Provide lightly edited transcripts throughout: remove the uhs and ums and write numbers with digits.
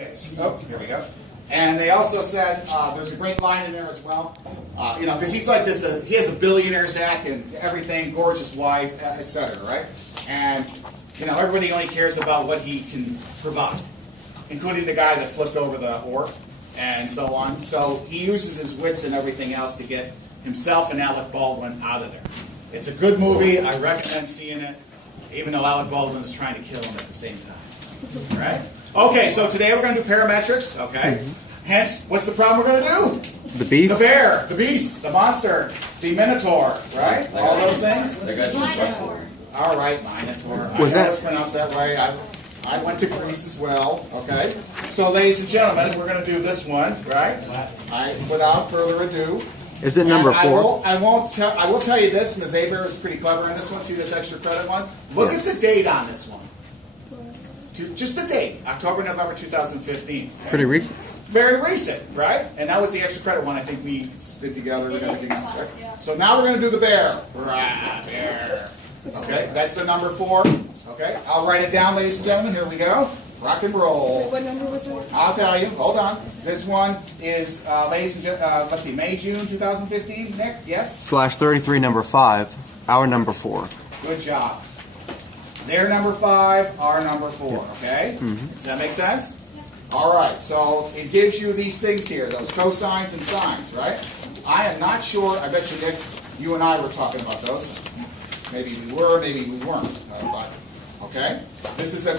Oh, here we go. And they also said there's a great line in there as well. You know, because he's like this. He has a billionaire sack and everything, gorgeous wife, etc. Right? And you know, everybody only cares about what he can provide, including the guy that flipped over the ore and so on. So he uses his wits and everything else to get himself and Alec Baldwin out of there. It's a good movie. I recommend seeing it, even though Alec Baldwin is trying to kill him at the same time. All right? Okay, so today we're going to do parametrics, okay? Hence, what's the problem we're going to do? The beast? The bear, the beast, the monster, the minotaur, right? All those things? All right, minotaur. Was I know that it's pronounced that way. I went to Greece as well, okay? So, ladies and gentlemen, we're going to do this one, right? Without further ado. Is it number 4? I will tell you this, Ms. Aber is pretty clever in this one. See this extra credit one? Look at the date on this one. Just the date, October, November 2015. Pretty recent. Very recent, right? And that was the extra credit one I think we did together with everything else, right? So now we're going to do the bear. Bear. Okay, that's the number 4. Okay, I'll write it down, ladies and gentlemen. Here we go. Rock and roll. What number was it? I'll tell you. Hold on. This one is, ladies and gentlemen, let's see, May, June 2015. Nick, yes? /33 number 5. Our number 4. Good job. Their number 5, our number 4, okay? Does that make sense? All right, so it gives you these things here, those cosines and sines, right? I am not sure, I bet you, Nick, you and I were talking about those. Maybe we were, maybe we weren't, but, okay? This is a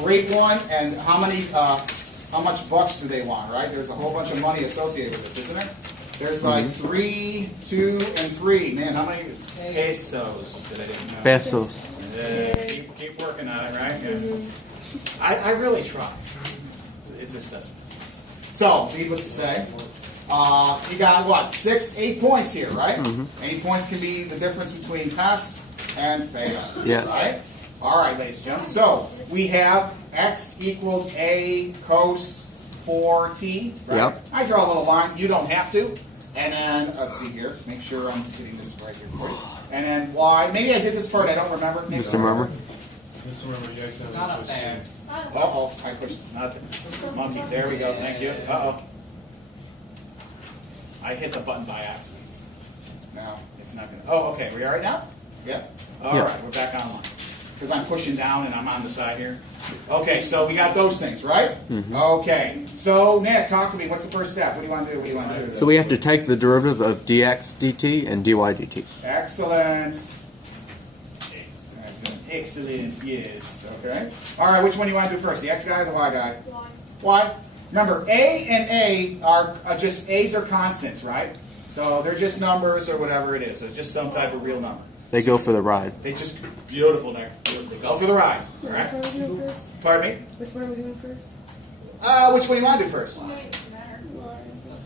great one, and how much bucks do they want, right? There's a whole bunch of money associated with this, isn't there? There's like 3, 2, and 3. Man, how many pesos that I didn't know? Pesos. Keep working on it, right? Yeah. I really try. It just doesn't. So, needless to say, you got what? 8 points here, right? 8 points can be the difference between pass and fail. Yes. Right? All right, ladies and gentlemen. So, we have x equals a cos 4t. Right? Yep. I draw a little line. You don't have to. And then, let's see here. Make sure I'm getting this right here for you. And then y. Maybe I did this part. I don't remember. Maybe Mr. Murmer? Mr. Murmer, you guys Not up there. Uh-oh. I pushed nothing. Monkey. There we go. Thank you. Uh-oh. I hit the button by accident. Now, it's not going to... Oh, okay. We all right now? Yeah? All right. We're back online. Because I'm pushing down and I'm on the side here. Okay, so we got those things, right? Okay. So, Nick, talk to me. What's the first step? What do you want to do? What do you want to do? So we have to take the derivative of dx dt and dy dt. Excellent. Excellent, yes. Okay. All right, which one do you want to do first? The x guy or the y guy? Y. Remember, a and a are just, a's are constants, right? So they're just numbers or whatever it is. So just some type of real number. They go for the ride. They just, beautiful, Nick. Beautiful. They go for the ride. All right? Which one are we doing first? Pardon me? Which one are we doing first? Which one do you want to do first?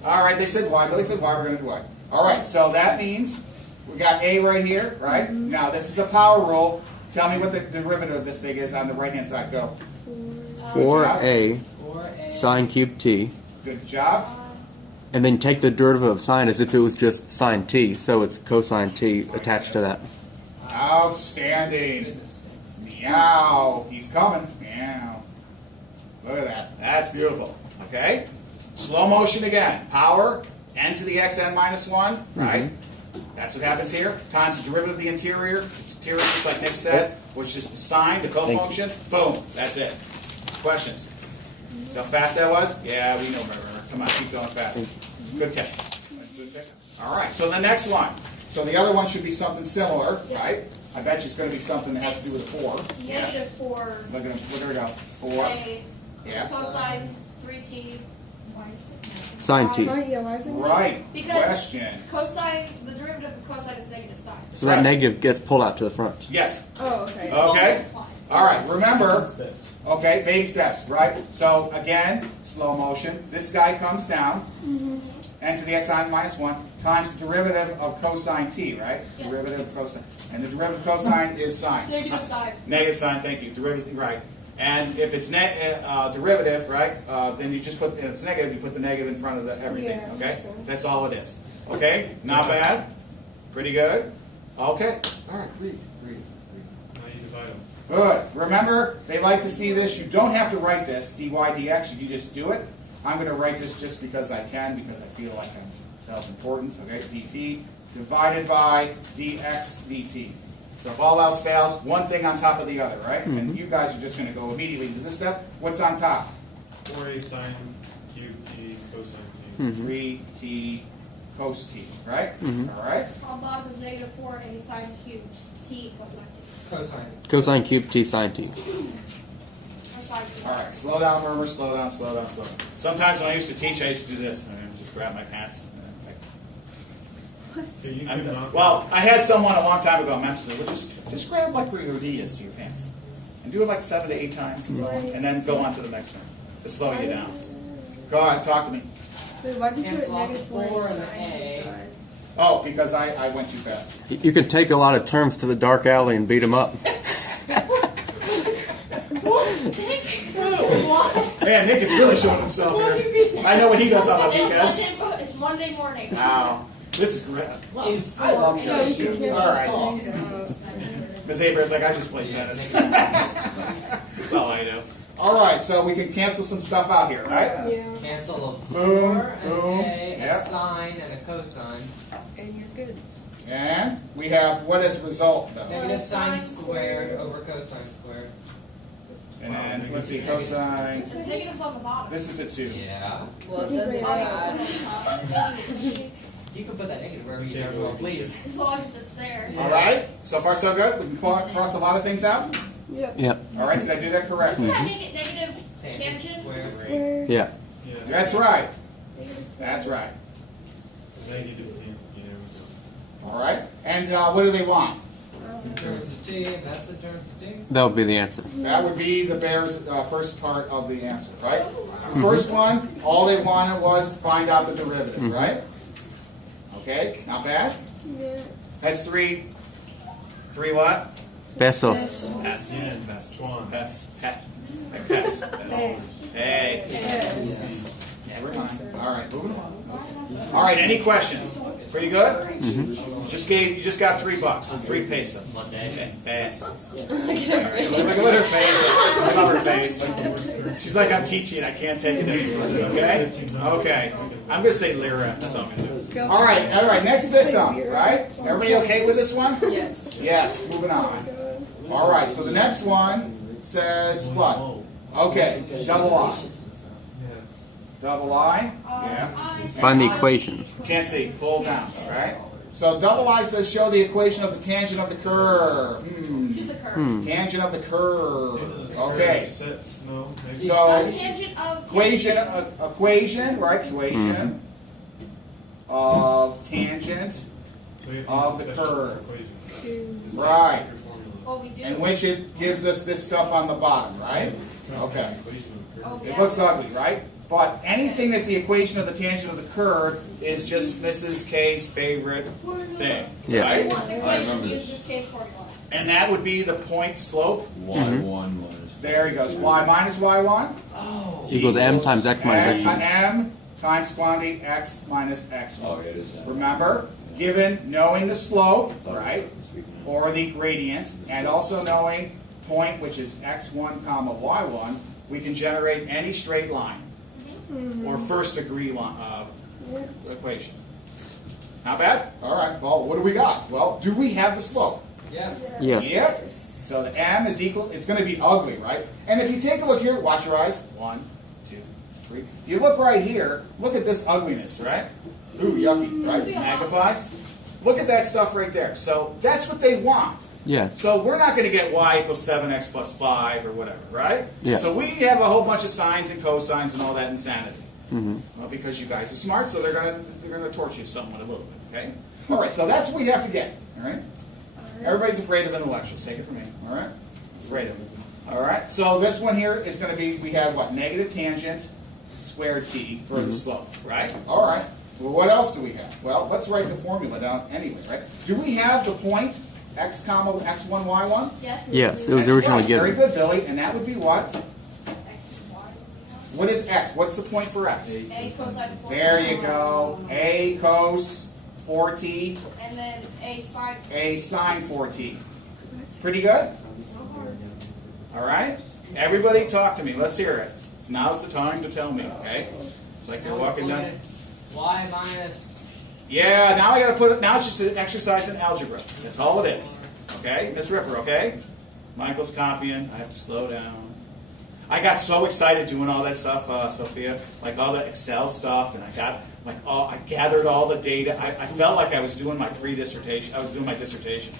All right, they said y. Billy said y. We're going to do y. All right, so that means we got a right here, right? Now, this is a power rule. Tell me what the derivative of this thing is on the right-hand side. Go. 4a sine cube t. Good job. And then take the derivative of sine as if it was just sine t. So it's cosine t attached to that. Outstanding. Meow. He's coming. Meow. Look at that. That's beautiful. Okay? Slow motion again. Power, n to the xn minus 1, right? That's what happens here. Times the derivative of the interior. Interior, just like Nick said, which is just the sine, the cofunction. Boom. That's it. Questions? See how fast that was? Yeah, we know. Come on, keep going fast. Good catch. Good pick. All right, so the next one. So the other one should be something similar, right? I bet you it's going to be something that has to do with 4. Negative 4. Look at him. Look at her go. 4. A Yes. cosine 3t. Sine t. Yeah, why is it? Right. Because Question. cosine, the derivative of cosine is negative sine. So that negative gets pulled out to the front. Yes. Oh, okay. Okay. All right. Remember. Okay, baby steps, right? So again, slow motion. This guy comes down. N to the x sine minus 1 times the derivative of cosine t, right? Yes. Derivative of cosine. And the derivative of cosine is sine. Negative sine. Negative sine, thank you. Derivative, right. And if it's derivative, right, then you just put, if it's negative, you put the negative in front of the everything, Yeah, okay? makes sense. That's all it is. Okay? Not bad? Pretty good? Okay. All right, breathe. Now you divide them. Good. Remember, they like to see this. You don't have to write this, dy dx. You just do it. I'm going to write this just because I can, because I feel like I'm self-important. Okay, dt divided by dx dt. So if all else fails, one thing on top of the other, right? And you guys are just going to go immediately to this step. What's on top? 4a sine cube t cosine t. 3t cos t, right? All right. On bottom is negative 4a sine cubed t cosine t. Cosine. Cosine cube t sine t. Or sine t. All right, slow down, Murmer, slow down, slow down, slow down. Sometimes when I used to teach, I used to do this. I just grab my pants. Okay, you I'm can knock well, I had someone a long time ago in Memphis say, well, just grab like where your D is to your pants. And do it like 7 to 8 times and so on. And then go on to the next one to slow you down. Go ahead, talk to me. Wait, why did you put Cancel off negative the 4 4 and inside the A. inside? Oh, because I went too fast. You can take a lot of terms to the dark alley and beat them up. Man, Nick is really showing himself here. I know what he does on the weekends. It's Monday morning. Wow. This is great. I love No, you can cancel All right. things out. Ms. Abraham's like, I just play tennis. That's all I do. All right, so we can cancel some stuff out here, right? Yeah. Cancel a Boom, 4, an boom, A, yep. a sine, and a cosine. And you're good. And we have, what is result, though? Negative sine Sine squared over cosine squared. And then, let's see, cosine. The negative's on the bottom. This is a 2. Yeah. Well, it You doesn't can add. You can put that negative wherever you damn well please. As long as it's there. All right, so far so good. We can cross a lot of things out. Yep. Yep. All right, did I do that correctly? Doesn't that make it negative Tangent tangent? squared. Square. Yeah. Yeah, That's right. That's right. negative t. Yeah. All right, and what do they want? Turn to t, and that's a turn to t. That would be the answer. That would be the bear's first part of the answer, right? So the first one, all they wanted was find out the derivative, right? Okay, not bad. Yeah. That's 3. 3 what? Peso. Pes. Yeah, Pes. Twan. Pes. Pet. Like pes. Hey. Never mind. All right, moving on. All right, any questions? Pretty good? You just got $3. 3 pesos. Okay, pesos. Look at her face. I love her face. She's like, I'm teaching. I can't take it anymore. Okay? Okay. I'm going to say lira. That's all I'm going to do. All right. Next victim, right? Everybody okay with this one? Yes. Yes. Moving on. All right. So the next one says what? Okay. Double I. Double I. Yeah. Find the equation. Can't see. Pull down. All right. So double I says show the equation of the tangent of the curve. To the curve. Tangent of the curve. Okay. No, negative. So Tangent of equation, right? Equation of tangent So you have to of use the a special curve. equation. Two. It's Right. like a secret formula. what we do. In which it gives us this stuff on the bottom, right? Okay. Equation of the curve. Oh, It yeah. looks ugly, right? But anything that's the equation of the tangent of the curve is just Mrs. K's favorite thing, Yeah. right? The equation uses this case formula. And that would be the point slope. Y1 minus. There he goes. Y minus Y1. Equals m times x minus x minus. M times quantity x minus x1. Oh, it is that. Remember, given knowing the slope, right, or the gradient, and also knowing point, which is x1 comma y1, we can generate any straight line or first degree line, equation. Not bad? All right, well, what do we got? Well, do we have the slope? Yeah. Yes. Yep. So the m is equal, it's going to be ugly, right? And if you take a look here, watch your eyes. 1, 2, 3. If you look right here, look at this ugliness, right? Ooh, yucky, right? Magnify. Look at that stuff right there. So that's what they want. Yes. So we're not going to get y equals 7x plus 5 or whatever, right? Yeah. So we have a whole bunch of sines and cosines and all that insanity. Well, because you guys are smart, so they're gonna torture you somewhat a little bit, okay? All right, so that's what we have to get, all right? Everybody's afraid of intellectuals. Take it from me, all right? Afraid of it. All right, so this one here is going to be, we have what? Negative tangent squared t for the slope, right? All right. Well, what else do we have? Well, let's write the formula down anyway, right? Do we have the point x comma x1, y1? Yes. Yes, it was That's originally right. Very given. good, Billy. And that would be what? X and Y. What is x? What's the point for x? A cosine 4. There you go. A cos 4t, And then A sine. a sine 4t. Pretty good? All right? Everybody talk to me. Let's hear it. So now's the time to tell me, okay? It's like you're walking down. Y minus. Yeah, now I got to put it. Now it's just an exercise in algebra. That's all it is. Okay? Miss Ripper, okay? Michael's copying. I have to slow down. I got so excited doing all that stuff, Sophia. Like all the Excel stuff, and I gathered all the data. I felt like I was doing my pre-dissertation. I was doing my dissertation.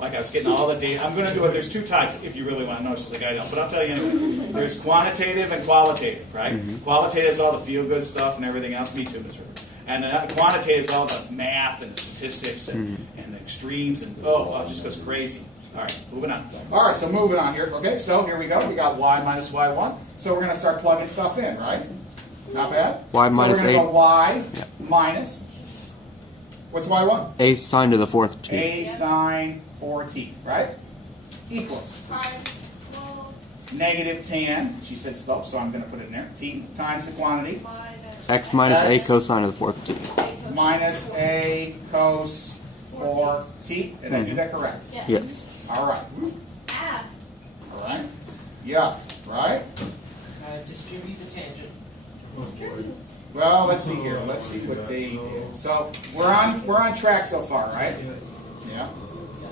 Like I was getting all the data. I'm going to do it. There's two types, if you really want to know, just like I don't. But I'll tell you anyway. There's quantitative and qualitative, right? Qualitative is all the feel-good stuff and everything else. Me too, Ms. River. And then quantitative is all the math and the statistics and the extremes. And it just goes crazy. All right, moving on. All right, so moving on here. Okay, so here we go. We got y minus y1. So we're going to start plugging stuff in, right? Not bad. Y minus so we're going to go y Yeah. minus. What's y1? A sine to the fourth t. A sine 4t, right? Equals Times slope negative tan. She said slope, so I'm going to put it in there. T times the quantity minus X minus A X. cosine of the fourth t. minus a cos 4t. Did I do that correct? Yes. Yep. All right. Ah. All right. Yeah. Right. Distribute the tangent. Well, let's see here. Let's see what they did. So we're on track so far, right? Yeah.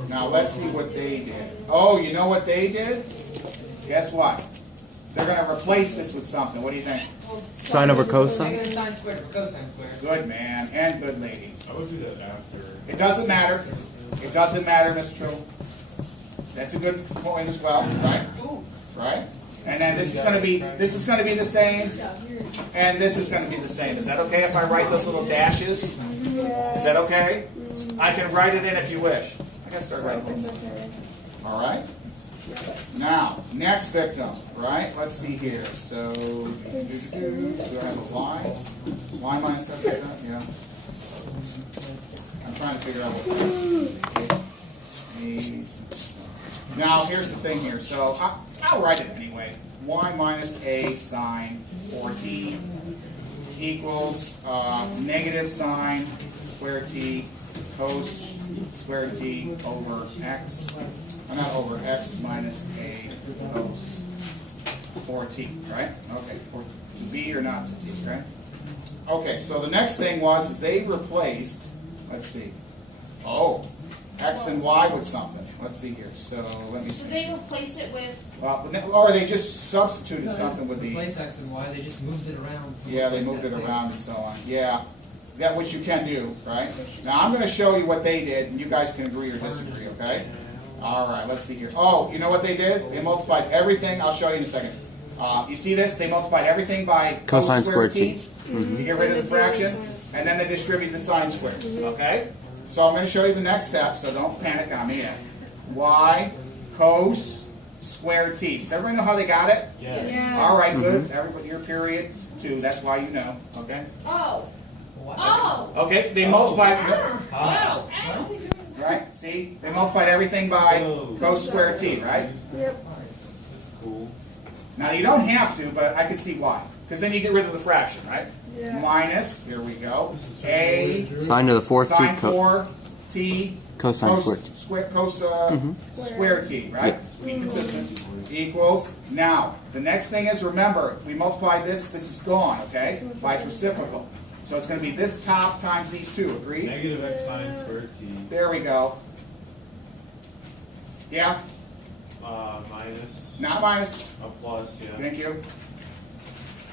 Now let's see what they did. Oh, you know what they did? Guess what? They're going to replace this with something. What do you think? Sine over cosine? Negative sine squared over cosine squared. Good man and good ladies. I would do that after. It doesn't matter. It doesn't matter, Mr. True. That's a good point as well, right? Right? And then this is going to be the same, and this is going to be the same. Is that okay if I write those little dashes? Is that okay? I can write it in if you wish. I got to start writing. All right. Now, next victim, right? Let's see here. So, do I have a y? Y minus stuff like that? Yeah. I'm trying to figure out what this is. Now, here's the thing here. So, I'll write it anyway. Y minus A sine 4t equals negative sine square t cos square t over x. Not over x minus a cos 4t, right? Okay, to b or not to t, right? Okay, so the next thing is they replaced, let's see, x and y with something. Let's see here. So let me. So they replace it with. Or they just substituted something with the. Replace X and Y, they just moved it around. Yeah, they moved it around and so on. Yeah, that which you can do, right? Now I'm going to show you what they did, and you guys can agree or disagree, okay? All right, let's see here. Oh, you know what they did? They multiplied everything. I'll show you in a second. You see this? They multiplied everything by Cosine squared t. To get rid of the fraction, and then they distribute the sine squared. Okay? So I'm going to show you the next step, so don't panic on me yet. Y cos squared t. Does everybody know how they got it? Yes. All right, good. Everybody, your period 2. That's why you know. Okay? Oh. What? Oh. Okay, they multiplied. Oh. Right? See? They multiplied everything by cos squared t, right? Yep. That's cool. Now you don't have to, but I can see why. Because then you get rid of the fraction, right? Yeah. Minus, here we go, a Sine to the fourth t. sine 4 t Cosine squared t. square t, right? Yeah. Be consistent. Equals. Now, the next thing is, remember, if we multiply this, this is gone, okay? By its reciprocal. So it's going to be this top times these two, agreed? Negative x sine squared t. There we go. Yeah? Minus. Not minus. A plus, yeah. Thank you.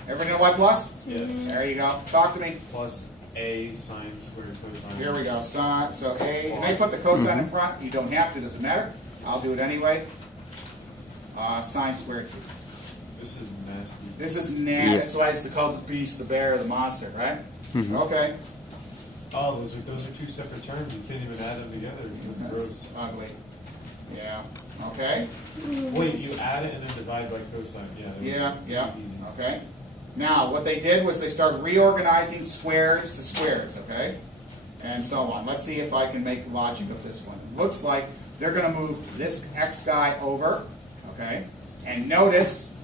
Everybody know what plus? Yes. There you go. Talk to me. Plus a sine squared cosine. Here we go. Sine, so A, and they put the cosine in front. You don't have to, doesn't matter. I'll do it anyway. Sine squared t. This is nasty. This is nasty. Yeah. That's why it's called the beast, the bear, the monster, right? Okay. Oh, those are two separate terms. You can't even add them together. That's gross. Ugly. Yeah. Okay. Wait, you add it and then divide by cosine. Yeah. Yeah. Easy. Okay. Now, what they did was they started reorganizing squares to squares, okay? And so on. Let's see if I can make logic of this one. Looks like they're going to move this x guy over, okay? And notice,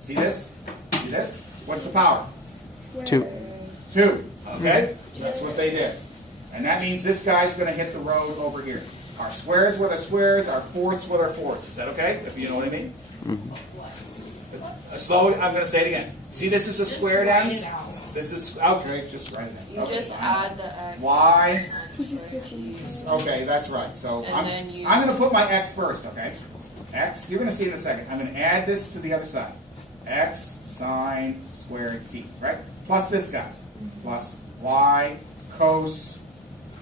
see this? See this? What's the power? 2. 2, okay? That's what they did. And that means this guy's going to hit the road over here. Our squareds with our squareds, our fourths with our fourths. Is that okay? If you know what I mean? Slow, I'm gonna say it again. See, this is a squared write ends. it out. This is, okay, just write it in. You Okay. just add the x. Y. He's just switching sides. Okay, that's right. So And then you- I'm gonna put my x first, okay? X, you're gonna see in a second. I'm gonna add this to the other side. X sine squared t, right? Plus this guy. Plus y cos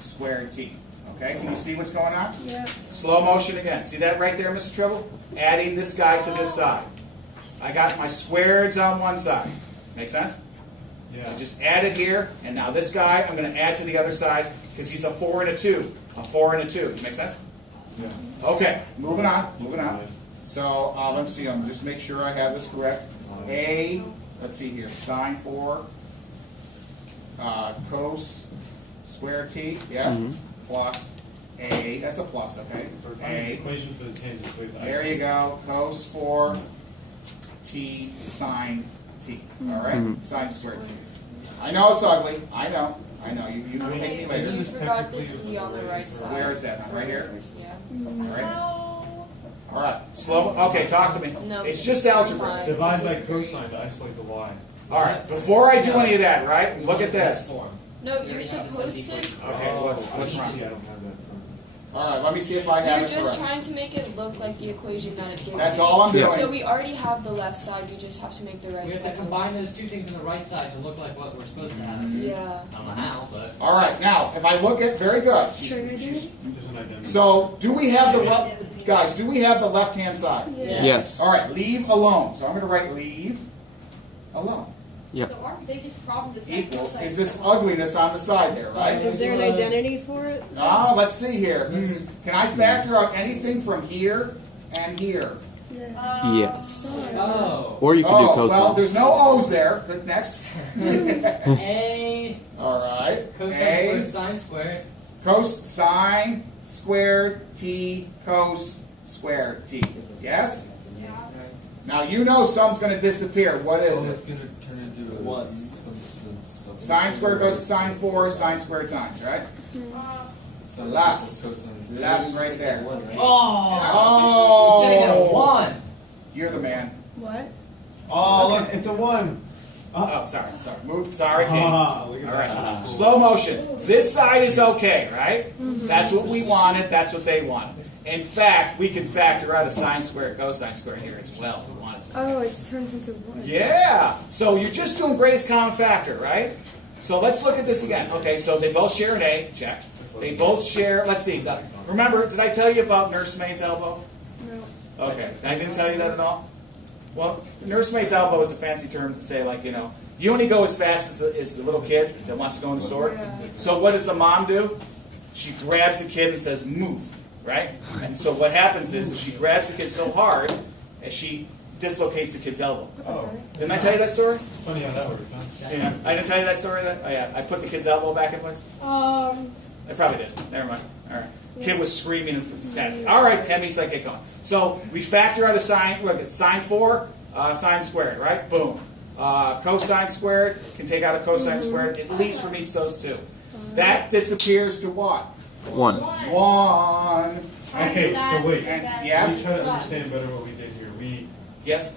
squared t. Okay, can you see what's going on? Yeah. Slow motion again. See that right there, Mr. Tribble? Adding this guy to this side. I got my squareds on one side. Make sense? Yeah. I just add it here, and now this guy I'm going to add to the other side because he's a 4 and a 2. A 4 and a 2. Make sense? Yeah. Okay, moving on. Moving on. So let's see. I'm just make sure I have this correct. A, let's see here, sine 4 cos square t, yeah, plus a. That's a plus, okay. Or find an A. equation for the tangent. Wait, There you go. Cos 4 t sine t. All right, sine squared t. I know it's ugly. I know. You can make me later. Isn't You this forgot the technically t on the related right to- side. Where is that? Right here? Yeah. All right. No. All right. Slow. Okay, talk to me. No, It's just algebra. fine. Divide by This is great. cosine to isolate the y. All right. Before I do any of that, right? Look at this. No, you're supposed to. Okay, what's wrong? See, I don't have that from. All right. Let me see if I have You're it just correct. trying to make it look like the equation that it gives That's you. all I'm Yeah. So doing. we already have the left side. We just have to make the We right have to side. combine those two things on the right side to look like what we're supposed to have. Yeah. I don't know how, but. All right. Now, if I look at very good. Trinity. There's an identity. So, do we have the guys? Do we have the left-hand side? Yeah. Yes. All right. Leave alone. So I'm going to write leave alone Yep. So our biggest problem is that equals cosine is this squared. ugliness on the side there, right? Is there an identity for it? Oh, let's see here. Can I factor out anything from here and here? Yes. Oh. Or you could do Oh, cosine. well, there's no O's there. Good, next. A All right. cosine A squared sine squared. cos sine squared t cos squared t. Yes? Yeah. Now you know some's going to disappear. What is It's it? gonna turn into One. Sine squared goes to sine 4, sine squared times, right? Less. Less right there. One, right? Oh. Gotta get a Oh! one. You're the man. What? Oh, look, it's a one. Oh, sorry. Move. Sorry, King. Ah, look at All that. right. Slow motion. This side is okay, right? That's what we wanted. That's what they wanted. In fact, we can factor out a sine squared, cosine squared here as well if we wanted to. Oh, it turns into one. Yeah. So you're just doing greatest common factor, right? So let's look at this again. Okay, so they both share an A. Check. They both share, let's see. Remember, did I tell you about nursemaid's elbow? No. Okay. I didn't tell you that at all? Well, nursemaid's elbow is a fancy term to say, like, you only go as fast as the little kid that wants to go in the store. Yeah. So what does the mom do? She grabs the kid and says, move, right? And so what happens is she grabs the kid so hard as she dislocates the kid's elbow. Oh, Didn't I tell you that story? funny how that works, huh? Yeah. I didn't tell you that story? Oh, yeah. I put the kid's elbow back in place? I probably did. Never mind. All right. Kid was screaming and panicking. All right, Hemi's like, get going. So we factor out a sine. Look, it's sine 4, sine squared, right? Boom. Cosine squared can take out a cosine squared, at least from each of those two. That disappears to what? 1. 1. Okay, so wait. And Let me yes? try to understand better what we did here. We Yes?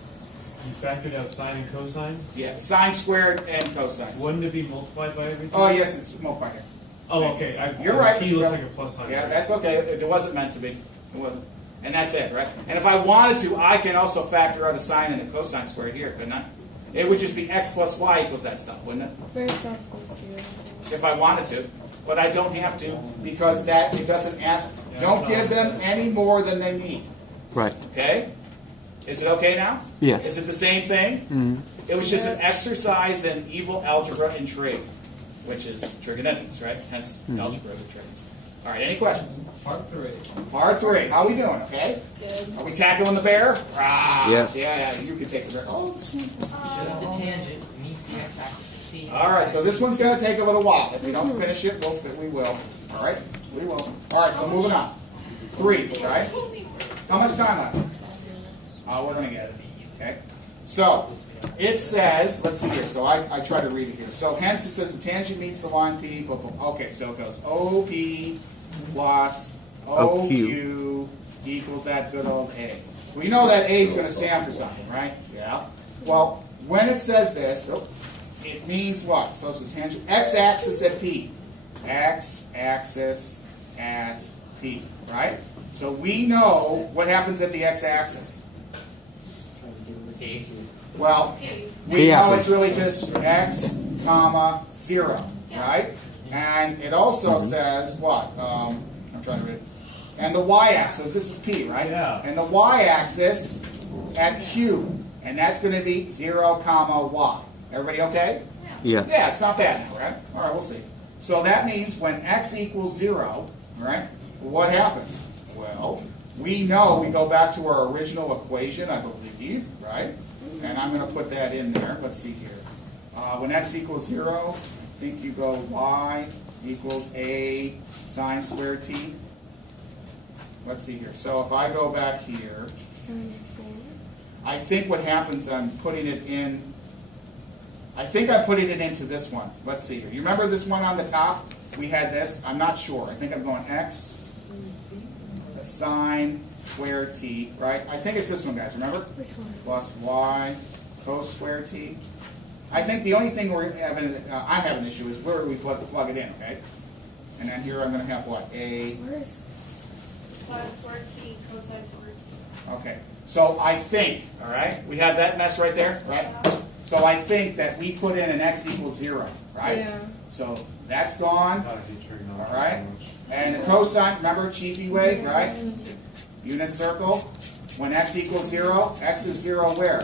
factored out sine and cosine. Yeah. Sine squared and cosine. Wouldn't it be multiplied by everything? Oh, yes, it's multiplied here. Oh, okay. You're right, T Mr. looks Trevor. like a plus sign. Yeah, that's okay. It wasn't meant to be. It wasn't. And that's it, right? And if I wanted to, I can also factor out a sine and a cosine squared here, couldn't I? It would just be x plus y equals that stuff, wouldn't it? Where's that supposed to? If I wanted to. But I don't have to because it doesn't ask, Yeah, don't that's give not them any more than they need. Right. Okay? Is it okay now? Yes. Is it the same thing? It was just an exercise in evil algebra and trig, which is trigonetics, right? Hence algebra with trigonometry. All right, any questions? Part 3. Part 3, how we doing, okay? Good. Are we tackling the bear? Rah. Yes. Yeah, you can take the bear. Oh. Show them the tangent meets the x-axis of t. All right, so this one's going to take a little while. If we don't finish it, we will. All right, we will. All right, so moving on. 3, right? How much time left? We're going to get it. Okay. So it says, let's see here. So I try to read it here. So hence it says the tangent meets the line P. Boom, boom. Okay, so it goes OP plus OQ equals that good old A. We know that A is going to stand for something, right? Yeah. Well, when it says this, it means what? So it's a tangent. X-axis at P. X-axis at P, right? So we know what happens at the x-axis. Well, we know it's really just x, comma, 0, right? And it also says what? I'm trying to read. And the y-axis, this is P, right? Yeah. And the y-axis at Q, and that's going to be 0, comma, y. Everybody okay? Yeah. Yeah, it's not bad now, right? All right, we'll see. So that means when x equals 0, right, what happens? Well, we know we go back to our original equation, I believe, right? And I'm going to put that in there. Let's see here. When x equals 0, I think you go y equals a sine squared t. Let's see here. So if I go back here, Sine 4. I think what happens, I'm putting it in, I think I'm putting it into this one. Let's see here. You remember this one on the top? We had this. I'm not sure. I think I'm going x sine squared t, right? I think it's this one, guys. Remember? Which one? Plus y cos squared t. I think the only thing we're having, I'm having an issue is where do we plug it in, okay? And then here I'm going to have what? A. Where is? Sine squared t, cosine squared t. Okay. So I think, all right, we have that mess right there, right? So I think that we put in an x equals 0, right? Yeah. So that's gone. God, I hate trigonometry All right. so much. And the cosine, remember cheesy way, right? Unit circle. When x equals 0, x is 0 where?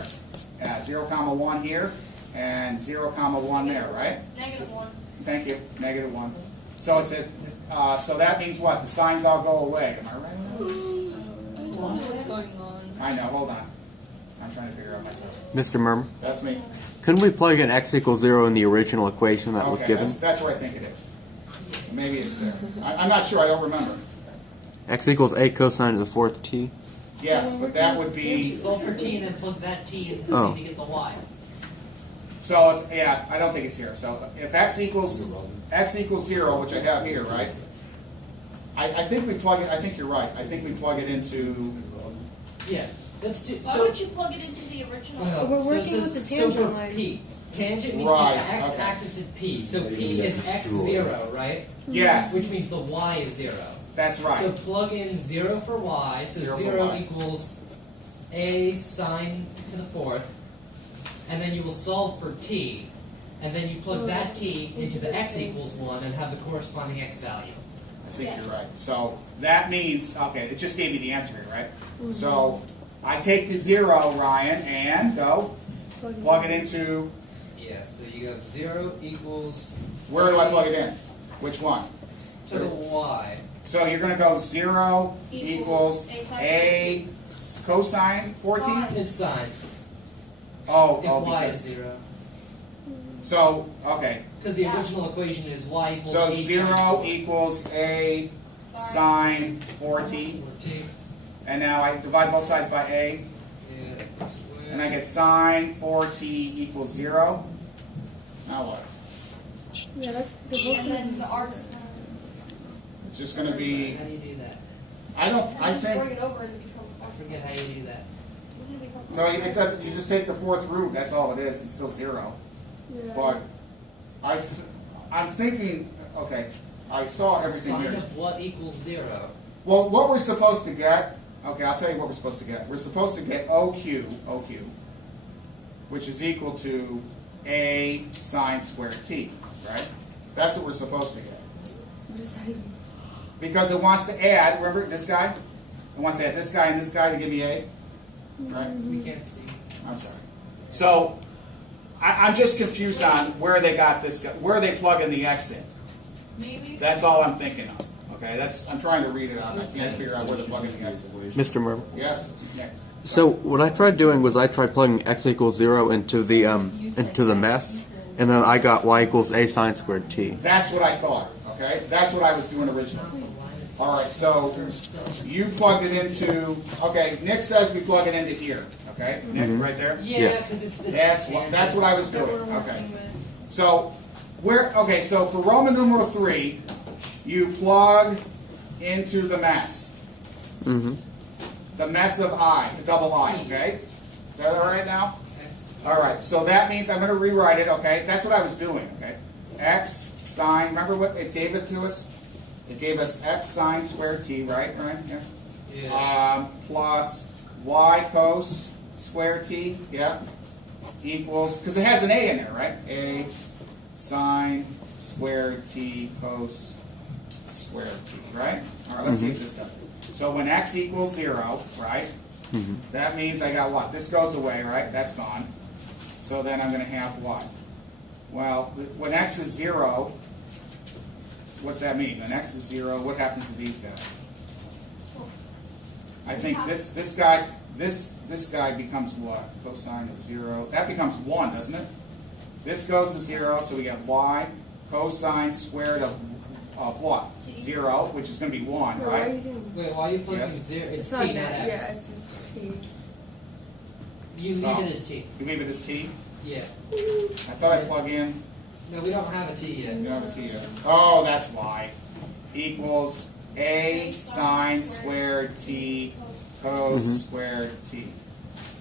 0, comma 1 here, and 0, comma 1 there, right? -1. Thank you, -1. So it's a, so that means what? The signs all go away. Am I right? I don't know what's going on. I know. Hold on. I'm trying to figure out myself. Mr. Murmer, That's me. couldn't we plug in x equals 0 in the original equation that was Okay, given? that's where I think it is. Maybe it's there. I'm not sure. I don't remember. X equals a cosine to the 4th t. Yes, but that would be. Solve for t and then plug that t into Oh. to get the y. So if, yeah, I don't think it's here. So if x equals 0, which I have here, right? I think we plug it. I think you're right. I think we plug it into. Yeah. Let's do Why so. don't you plug it into the original? Oh, We're so it working says- with the so tangent for line. P. Tangent means Right, the x-axis at P. So P is x0, right? Yes, Which means the y is 0. that's So right. plug in 0 for y. So 0 for 0 y. equals a sine to the 4th. And then you will solve for t. And then you plug that t into the x equals 1 and have the corresponding x value. I think you're right. So that means, okay, it just gave me the answer here, right? So I take the 0, Ryan, and go plug it into. Yeah, so you have 0 equals Where do I plug it in? Which one? to the y. So you're going to go 0 equals a cosine 14? It's sine. Oh, If oh, y is because. 0. So, okay. Because the original equation is y equals So a 0 sine equals a sine 14. 14. And now I divide both sides by a. Yeah. And I get sine 4t equals 0. Now what? Yeah, that's the whole And then thing. the arcs. It's just going to be. How do you do that? I Just bring think. it over and it becomes. I forget how you do that. No, it doesn't. You just take the 4th root. That's all it is. It's still 0. Yeah. But I'm thinking. Okay, I saw everything Sine here. of what equals 0? Well, what we're supposed to get. Okay, I'll tell you what we're supposed to get. We're supposed to get OQ, which is equal to a sine squared t, right? That's what we're supposed to get. What is that even? Because it wants to add, remember this guy? It wants to add this guy and this guy to give me a, right? We can't see. I'm sorry. So, I'm just confused on where they got this, where they plug in the x in. Maybe. That's all I'm thinking of. Okay, I'm trying to read it out. I can't figure out where they're plugging the x in. Mr. Murmer. Yes? Nick? So what I tried doing was I tried plugging x equals 0 into the mess, and then I got y equals a sine squared t. That's what I thought, okay? That's what I was doing originally. All right, so you plugged it into, okay, Nick says we plug it into here, okay? Nick, right there? Yeah, Yes. because it's the. That's what I was doing, okay. So, so for Roman numeral 3, you plug into the mass. Mm-hmm. the mess of I, the double I, okay? Is that all right now? X. All right, so that means I'm going to rewrite it, okay? That's what I was doing, okay? X sine, remember what it gave it to us? It gave us x sine squared t, right? Right? Yeah. Yeah. Plus y cos squared t, yeah, equals, because it has an a in there, right? A sine squared t cos squared t, right? All right, let's see if this does it. So when x equals 0, right, that means I got what? This goes away, right? That's gone. So then I'm going to have what? Well, when x is 0, what's that mean? When x is 0, what happens to these guys? I think this guy becomes what? Cosine of 0. That becomes 1, doesn't it? This goes to 0, so we get y cosine squared of what? 0, which is going to be 1, Wait, why are right? you doing? Wait, why are you plugging Yes. 0? It's not t, not that. x. Yeah, it's t. You leave Oh. it as t. You leave it as t? Yeah. I thought I plug in. No, we don't have a t yet. You have a t yet. Oh, that's why. Equals a sine squared t cos squared t.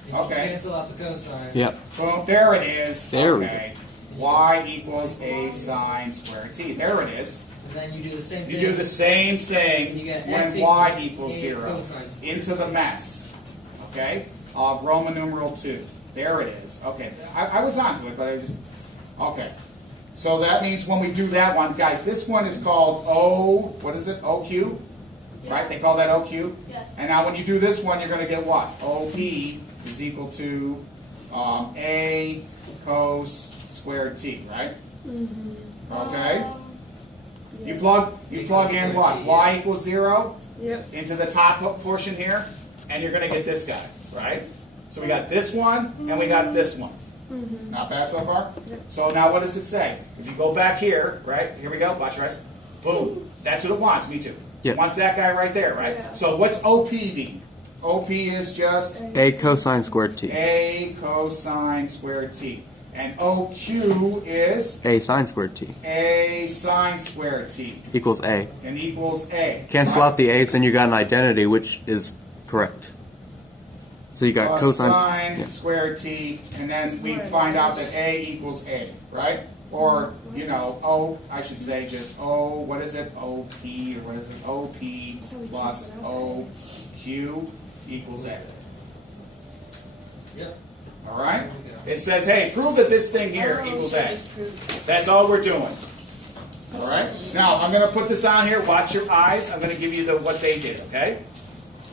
You Okay. cancel out the cosine. Yep. Boom, there it is. There we okay. Y equals a sine squared t. There it is. And then you do the same thing. You do the same thing You get when x y equals equals a 0. cosine squared. Into the mess, okay, of Roman numeral 2. There it is. Okay, I was onto it, but I just, okay. So that means when we do that one, guys, this one is called O, what is it, OQ? Right, they call that OQ? Yes. And now when you do this one, you're going to get what? OP is equal to A cos squared T, right? Okay? You plug in what? Y equals 0 Yep. into the top portion here, and you're going to get this guy, right? So we got this one, and we got this one. Not bad so far? Yep. So now what does it say? If you go back here, right? Here we go, watch your eyes. Boom. That's what it wants, me too. Yes. It wants that guy right there, right? Yeah. So what's OP mean? OP is just A cosine squared t. A cosine squared t. And OQ is A sine squared t A sine squared t. equals A. And equals A. Cancel out the a's, then you got an identity, which is correct. So you got cosine. Sine Yeah. squared t, and then we find out that A equals A, right? Or, you know, O, I should say just O, what is it? OP, or what is it? OP plus OQ equals A. Yep. All right? There we go. It says, hey, prove that this thing here equals A. That's all we're doing. All right? Now, I'm going to put this on here. Watch your eyes. I'm going to give you what they did, okay?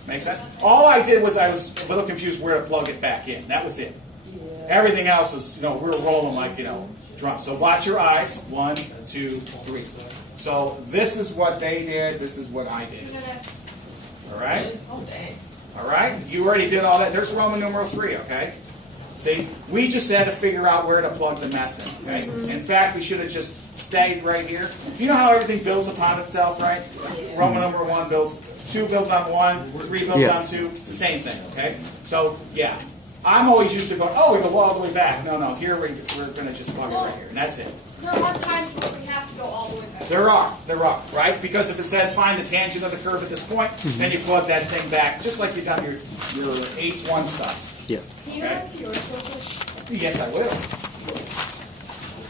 Make sense? All I did was I was a little confused where to plug it back in. That was it. Everything else was, you know, we're rolling like, you know, drums. So watch your eyes. 1, 2, 3. So this is what they did. This is what I did. All right? Oh, dang. All right? You already did all that. There's Roman numeral 3, okay? See, we just had to figure out where to plug the mess in, okay? In fact, we should have just stayed right here. You know how everything builds upon itself, right? Roman number 1 builds, 2 builds on 1, 3 builds Yeah. on 2. It's the same thing, okay? So, yeah. I'm always used to going, oh, we go all the way back. No, here we're going to just plug it right here, and that's it. There are times where we have to go all the way back. There are, right? Because if it said find the tangent of the curve at this point, then you plug that thing back, just like you've done your AICE 1 stuff. Yeah. Can you go back to yours real quick? Yes, I will.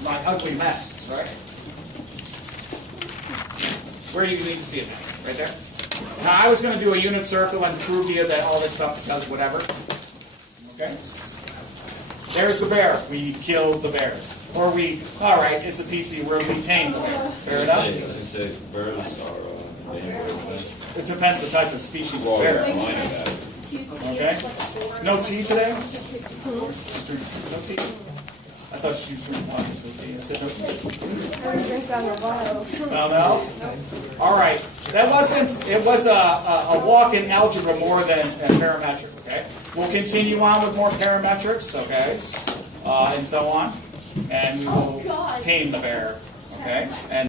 My ugly mess, right? Where do you need to see it? Right there? Now, I was going to do a unit circle and prove to you that all this stuff does whatever. Okay? There's the bear. We killed the bear. Or all right, it's a PC where we tame the bear. Fair enough? They say bears are dangerous. It depends the type of species of Well, bear. you're lying about it. Okay? No tea today? No tea? I thought she was drinking wine. So tea. I said no tea. I already drank down the bottle. Well, no? All right. That wasn't, it was a walk in algebra more than parametric, okay? We'll continue on with more parametrics, okay? And so on. And we will tame the bear, okay? And